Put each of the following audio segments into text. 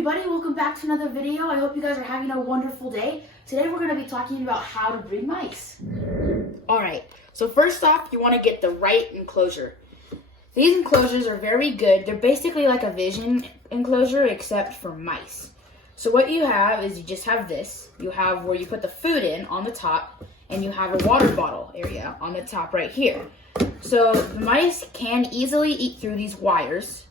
everybody, welcome back to another video. I hope you guys are having a wonderful day. Today we're going to be talking about how to breed mice. Alright, so first off, you want to get the right enclosure. These enclosures are very good. They're basically like a vision enclosure except for mice. So what you have is you just have this. You have where you put the food in on the top, and you have a water bottle area on the top right here. So the mice can easily eat through these wires.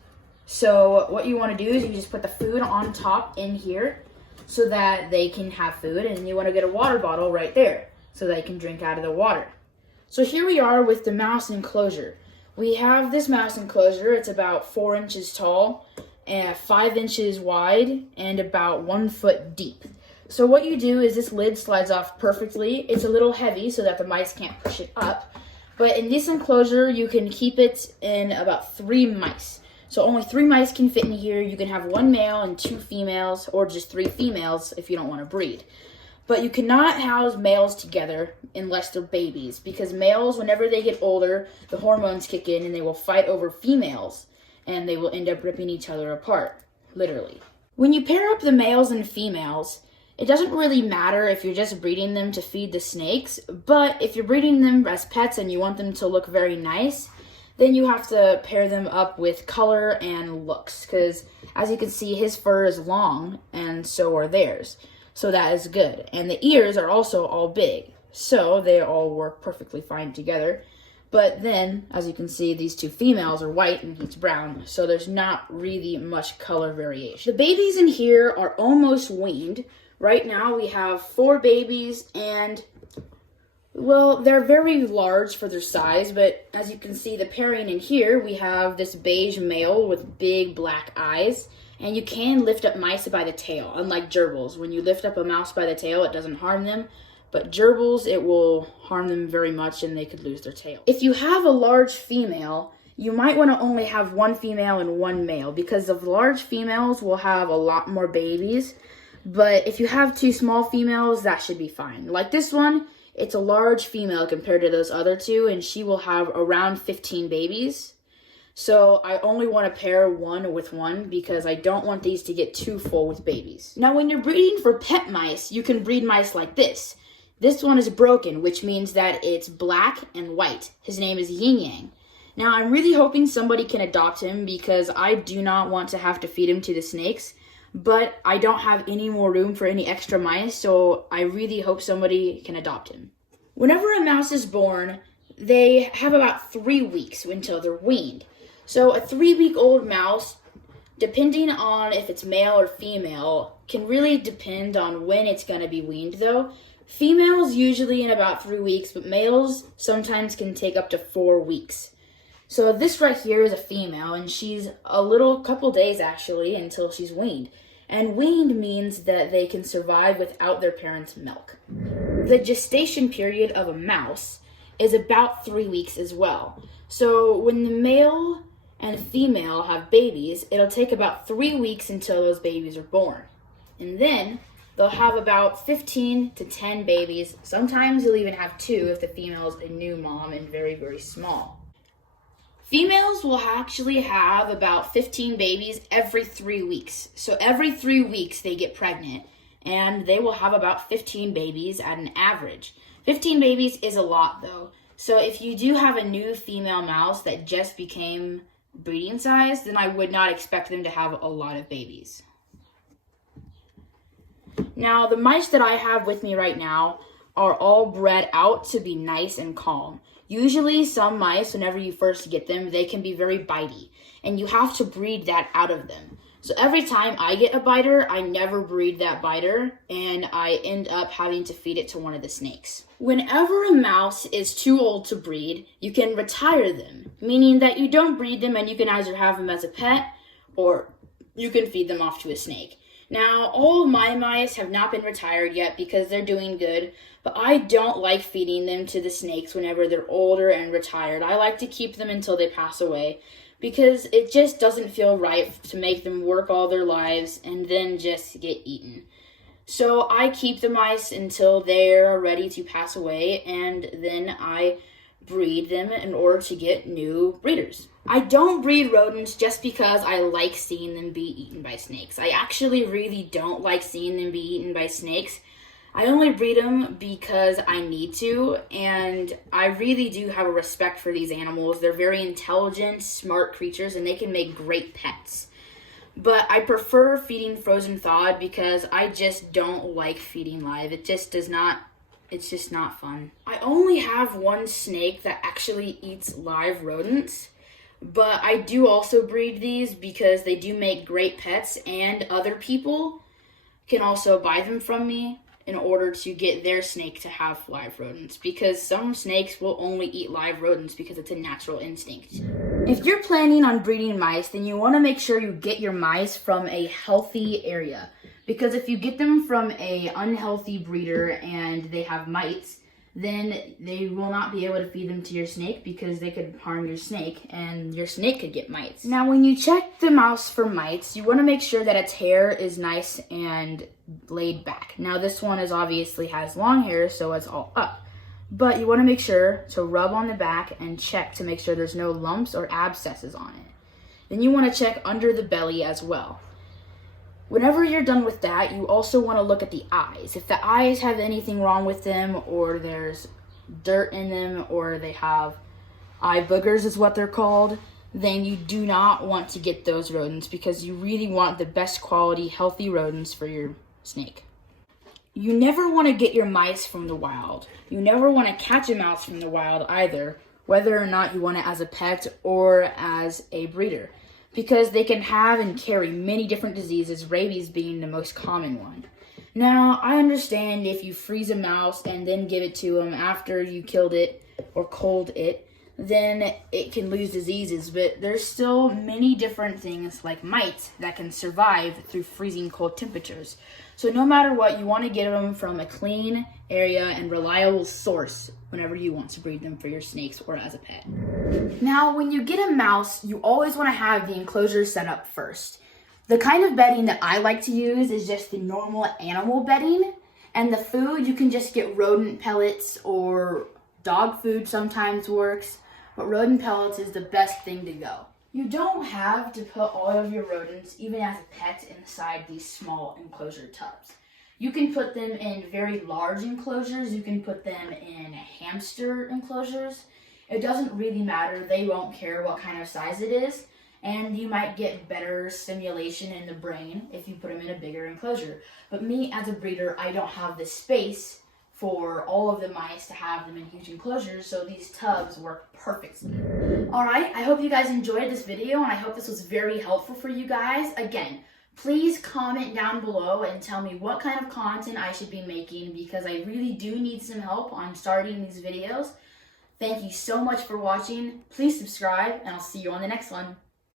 So what you want to do is you just put the food on top in here so that they can have food, and you want to get a water bottle right there so they can drink out of the water. So here we are with the mouse enclosure. We have this mouse enclosure. It's about 4 inches tall and 5 inches wide and about 1 foot deep. So what you do is this lid slides off perfectly. It's a little heavy so that the mice can't push it up. But in this enclosure, you can keep it in about 3 mice. So only 3 mice can fit in here. You can have 1 male and 2 females, or just 3 females if you don't want to breed. But you cannot house males together unless they're babies, because males, whenever they get older, the hormones kick in and they will fight over females, and they will end up ripping each other apart, literally. When you pair up the males and females, it doesn't really matter if you're just breeding them to feed the snakes, but if you're breeding them as pets and you want them to look very nice, then you have to pair them up with color and looks, because as you can see, his fur is long and so are theirs. So that is good. And the ears are also all big, so they all work perfectly fine together. But then, as you can see, these 2 females are white and he's brown, so there's not really much color variation. The babies in here are almost weaned. Right now we have 4 babies, and well, they're very large for their size, but as you can see, the pairing in here, we have this beige male with big black eyes, and you can lift up mice by the tail, unlike gerbils. When you lift up a mouse by the tail, it doesn't harm them, but gerbils, it will harm them very much, and they could lose their tail. If you have a large female, you might want to only have 1 female and 1 male, because the large females will have a lot more babies, but if you have 2 small females, that should be fine. Like this one, it's a large female compared to those other 2, and she will have around 15 babies. So I only want to pair 1 with 1 because I don't want these to get too full with babies. Now, when you're breeding for pet mice, you can breed mice like this. This one is broken, which means that it's black and white. His name is Yin Yang. Now, I'm really hoping somebody can adopt him because I do not want to have to feed him to the snakes. But I don't have any more room for any extra mice, so I really hope somebody can adopt him. Whenever a mouse is born, they have about 3 weeks until they're weaned. So a 3-week-old mouse, depending on if it's male or female, can really depend on when it's going to be weaned though. Females usually in about 3 weeks, but males sometimes can take up to 4 weeks. So this right here is a female, and she's a couple days actually until she's weaned. And weaned means that they can survive without their parents' milk. The gestation period of a mouse is about 3 weeks as well. So when the male and female have babies, it'll take about 3 weeks until those babies are born. And then they'll have about 15 to 10 babies. Sometimes you'll even have 2 if the female is a new mom and very, very small. Females will actually have about 15 babies every 3 weeks. So every 3 weeks they get pregnant, and they will have about 15 babies at an average. 15 babies is a lot though. So if you do have a new female mouse that just became breeding size, then I would not expect them to have a lot of babies. Now, the mice that I have with me right now are all bred out to be nice and calm. Usually some mice, whenever you first get them, they can be very bitey, and you have to breed that out of them. So every time I get a biter, I never breed that biter, and I end up having to feed it to one of the snakes. Whenever a mouse is too old to breed, you can retire them, meaning that you don't breed them and you can either have them as a pet or you can feed them off to a snake. Now, all of my mice have not been retired yet because they're doing good, but I don't like feeding them to the snakes whenever they're older and retired. I like to keep them until they pass away because it just doesn't feel right to make them work all their lives and then just get eaten. So I keep the mice until they're ready to pass away, and then I breed them in order to get new breeders. I don't breed rodents just because I like seeing them be eaten by snakes. I actually really don't like seeing them be eaten by snakes. I only breed them because I need to, and I really do have a respect for these animals. They're very intelligent, smart creatures, and they can make great pets. But I prefer feeding frozen thawed because I just don't like feeding live. It's just not fun. I only have one snake that actually eats live rodents, but I do also breed these because they do make great pets, and other people can also buy them from me in order to get their snake to have live rodents, because some snakes will only eat live rodents because it's a natural instinct. If you're planning on breeding mice, then you want to make sure you get your mice from a healthy area, because if you get them from a unhealthy breeder and they have mites, then they will not be able to feed them to your snake because they could harm your snake and your snake could get mites. Now, when you check the mouse for mites, you want to make sure that its hair is nice and laid back. Now, this one obviously has long hair, so it's all up. But you want to make sure to rub on the back and check to make sure there's no lumps or abscesses on it. Then you want to check under the belly as well. Whenever you're done with that, you also want to look at the eyes. If the eyes have anything wrong with them, or there's dirt in them, or they have eye boogers is what they're called, then you do not want to get those rodents, because you really want the best quality, healthy rodents for your snake. You never want to get your mice from the wild. You never want to catch a mouse from the wild either, whether or not you want it as a pet or as a breeder, because they can have and carry many different diseases, rabies being the most common one. Now, I understand if you freeze a mouse and then give it to them after you killed it or cold it, then it can lose diseases, but there's still many different things like mites that can survive through freezing cold temperatures. So no matter what, you want to get them from a clean area and reliable source whenever you want to breed them for your snakes or as a pet. Now, when you get a mouse, you always want to have the enclosure set up first. The kind of bedding that I like to use is just the normal animal bedding, and the food, you can just get rodent pellets, or dog food sometimes works, but rodent pellets is the best thing to go. You don't have to put all of your rodents, even as a pet, inside these small enclosure tubs. You can put them in very large enclosures. You can put them in hamster enclosures. It doesn't really matter. They won't care what kind of size it is. And you might get better stimulation in the brain if you put them in a bigger enclosure. But me, as a breeder, I don't have the space for all of the mice to have them in huge enclosures, so these tubs work perfectly. Alright, I hope you guys enjoyed this video, and I hope this was very helpful for you guys. Again, please comment down below and tell me what kind of content I should be making, because I really do need some help on starting these videos. Thank you so much for watching. Please subscribe, and I'll see you on the next one.